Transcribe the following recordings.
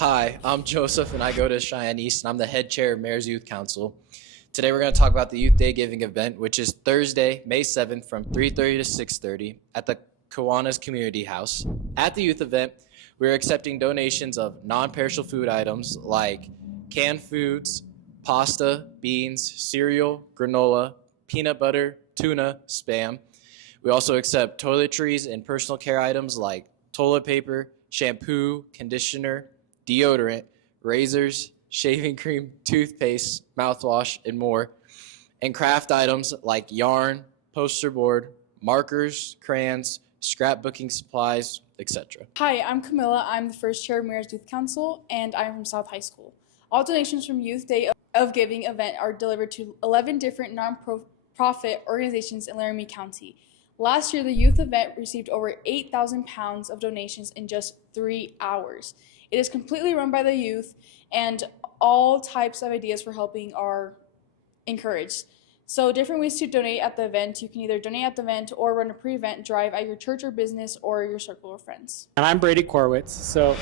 Hi, I'm Joseph and I go to Cheyenne East and I'm the head chair of Mayor's Youth Council. Today we're going to talk about the Youth Day Giving event, which is Thursday, May 7th from 3:30 to 6:30 at the Kiwanis Community House. At the youth event, we're accepting donations of non-perishable food items like canned foods, pasta, beans, cereal, granola, peanut butter, tuna, Spam. We also accept toiletries and personal care items like toilet paper, shampoo, conditioner, deodorant, razors, shaving cream, toothpaste, mouthwash, and more, and craft items like yarn, poster board, markers, crayons, scrapbooking supplies, etc. Hi, I'm Camilla. I'm the first chair of Mayor's Youth Council, and I'm from South High School. All donations from Youth Day of Giving event are delivered to 11 different non-profit organizations in Laramie County. Last year, the youth event received over 8,000 pounds of donations in just 3 hours. It is completely run by the youth, and all types of ideas for helping are encouraged. So different ways to donate at the event. You can either donate at the event or run a pre-event drive at your church or business or your circle of friends. And I'm Brady Korwitz, so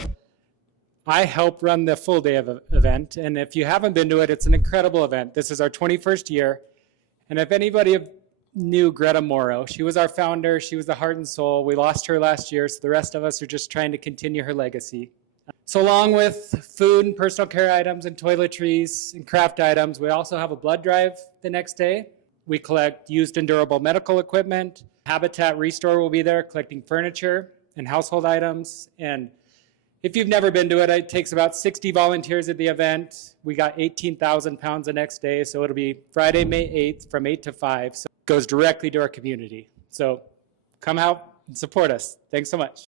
I help run the full day of event, and if you haven't been to it, it's an incredible event. This is our 21st year, and if anybody knew Greta Morrow, she was our founder, she was the heart and soul. We lost her last year, so the rest of us are just trying to continue her legacy. So along with food and personal care items and toiletries and craft items, we also have a blood drive the next day. We collect used and durable medical equipment. Habitat Restore will be there collecting furniture and household items. And if you've never been to it, it takes about 60 volunteers at the event. We got 18,000 pounds the next day, so it'll be Friday, May 8th from 8 to 5. So it goes directly to our community. So come out and support us. Thanks so much.